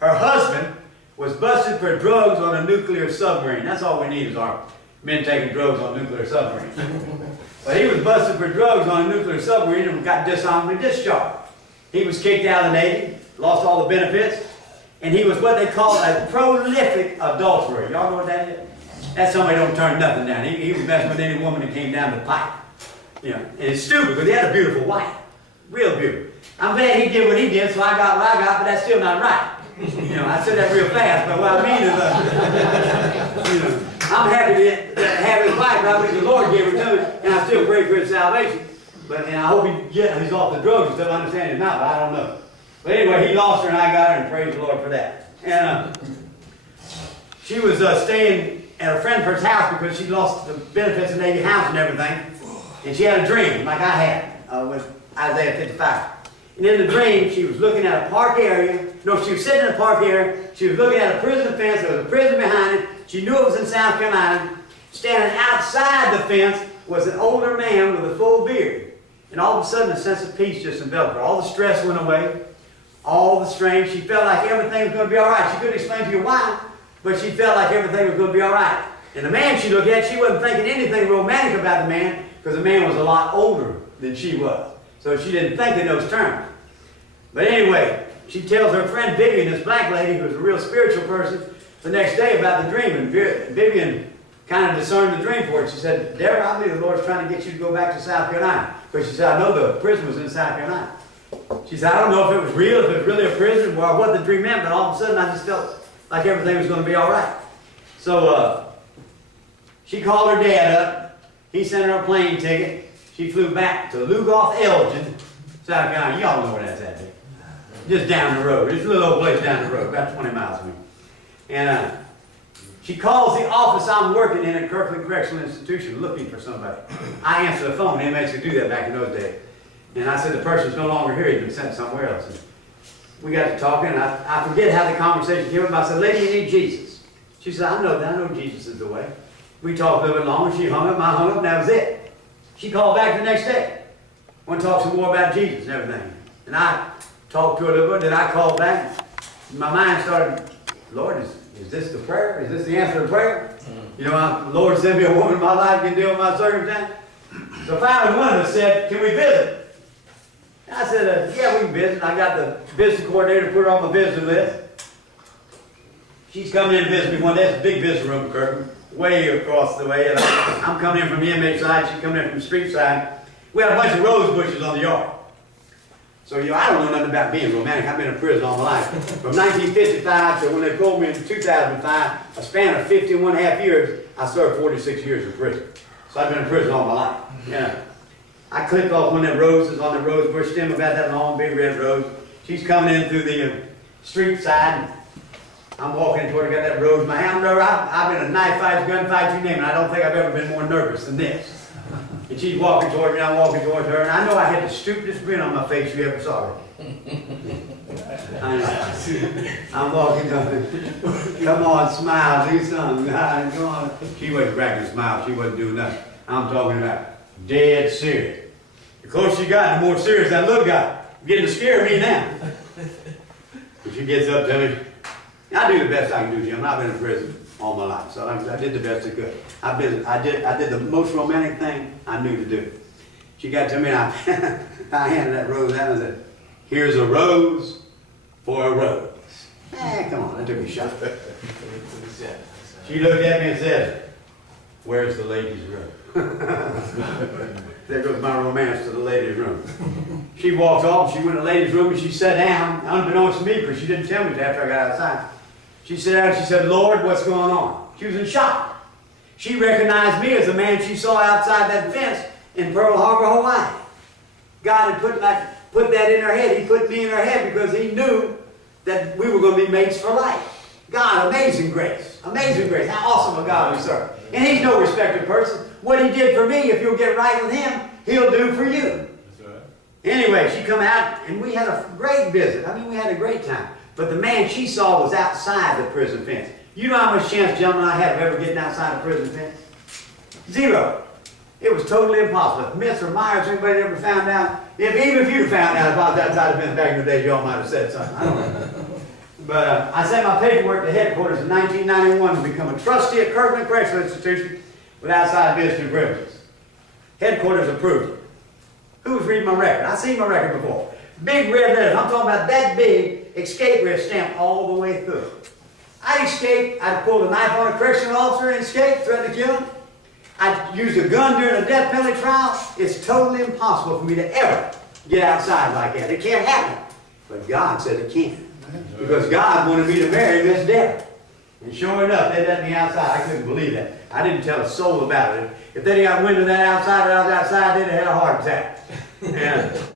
Her husband was busted for drugs on a nuclear submarine. That's all we need is our men taking drugs on nuclear submarines. But he was busted for drugs on a nuclear submarine and got dishonorably discharged. He was kicked out of the Navy, lost all the benefits, and he was what they call a prolific adulterer. Y'all know what that is? That's somebody who don't turn nothing down. He was messing with any woman that came down the pipe. You know, and it's stupid because he had a beautiful wife. Real beautiful. I'm glad he did what he did, so I got what I got, but that's still not right. You know, I said that real fast, but what I mean is, you know, I'm happy to have his wife. I believe the Lord gave her to me, and I still pray for his salvation. And I hope he's off the drugs and stuff. I understand him now, but I don't know. But anyway, he lost her, and I got her, and praise the Lord for that. And she was staying at a friend of hers house because she lost the benefits of the Navy house and everything. And she had a dream, like I had, with Isaiah 55. And in the dream, she was looking at a park area. No, she was sitting in a park area. She was looking at a prison fence. There was a prison behind it. She knew it was in South Carolina. Standing outside the fence was an older man with a full beard. And all of a sudden, a sense of peace just enveloped her. All the stress went away. All the strain. She felt like everything was going to be all right. She couldn't explain to you why, but she felt like everything was going to be all right. And the man she looked at, she wasn't thinking anything romantic about the man because the man was a lot older than she was. So she didn't think in those terms. But anyway, she tells her friend Vivian, this black lady who was a real spiritual person, the next day about the dream. And Vivian kind of discerned the dream for her. She said, Deborah, I believe the Lord's trying to get you to go back to South Carolina. Because she said, I know the prison was in South Carolina. She said, I don't know if it was real, if it was really a prison, or what the dream meant, but all of a sudden I just felt like everything was going to be all right. So she called her dad up. He sent her a plane ticket. She flew back to Lugoff, Elgin, South Carolina. Y'all know where that's at. Just down the road. It's a little old place down the road, about 20 miles from me. And she calls the office I'm working in at Kirkland Correctional Institution looking for somebody. I answer the phone. They used to do that back in those days. And I said, the person's no longer here. He's been sent somewhere else. And we got to talking, and I forget how the conversation came up. I said, lady, you need Jesus. She said, I know that. I know Jesus is the way. We talked a little bit longer. She hung up. I hung up, and that was it. She called back the next day. Want to talk some more about Jesus and everything. And I talked to her a little bit. Then I called back. My mind started, Lord, is this the prayer? Is this the answer to prayer? You know, the Lord sent me a woman in my life can deal with my circumstance. So finally one of us said, can we visit? And I said, yeah, we can visit. I got the business coordinator, put her on my visitor list. She's coming in to visit me one day. It's a big visitor room, Kirkland, way across the way. And I'm coming in from the inmate side. She's coming in from the street side. We had a bunch of rose bushes on the yard. So, you know, I don't know nothing about being romantic. I've been in prison all my life. From 1955 to when they pulled me in 2005, a span of 51 and a half years, I served 46 years in prison. So I've been in prison all my life. Yeah. I clipped off one of them roses on the rose bush stem, about that long, big red rose. She's coming in through the street side. I'm walking toward her, got that rose in my hand. I've been in knife fights, gun fights, you name it. I don't think I've ever been more nervous than this. And she's walking toward me, I'm walking towards her, and I know I had the stupidest grin on my face you ever saw. I'm walking toward her. Come on, smile, do something. Come on. She wasn't cracking a smile, she wasn't doing nothing. I'm talking about dead serious. The closer she got, the more serious that look got. Getting to scare me now. But she gets up to me. I do the best I can do, Jim. I've been in prison all my life, so I did the best I could. I did the most romantic thing I knew to do. She got to me, and I handed that rose out and I said, here's a rose for a rose. Come on, that took a shot. She looked at me and said, where's the ladies' room? There goes my romance to the ladies' room. She walked off, she went to the ladies' room, and she sat down, unbeknownst to me, because she didn't tell me after I got outside. She sat down and she said, Lord, what's going on? She was in shock. She recognized me as the man she saw outside that fence in Pearl Harbor, Hawaii. God had put that in her head. He put me in her head because he knew that we were going to be mates for life. God, amazing grace. Amazing grace. How awesome a God we serve. And he's no respected person. What he did for me, if you'll get right with him, he'll do for you. That's right. Anyway, she come out and we had a great visit. I mean, we had a great time. But the man she saw was outside the prison fence. You know how much chance, gentlemen, I had of ever getting outside the prison fence? Zero. It was totally impossible. If Mr. Myers or anybody ever found out, even if you found out if I was outside the fence back in the day, y'all might have said something. I don't know. But I sent my paperwork to headquarters in 1991 to become a trustee at Kirkland Correctional Institution with outside visitor privileges. Headquarters approved it. Who was reading my record? I've seen my record before. Big red letters. I'm talking about that big, escape risk stamped all the way through. I'd escaped. I'd pulled a knife on a correctional officer and escaped, threatened to kill him. I'd used a gun during a death penalty trial. It's totally impossible for me to ever get outside like that. It can't happen. But God said it can. Because God wanted me to marry Miss Deborah. And sure enough, they let me outside. I couldn't believe that. I didn't tell a soul about it. If they'd got wind of that outside or I was outside, they'd have had a heart attack. And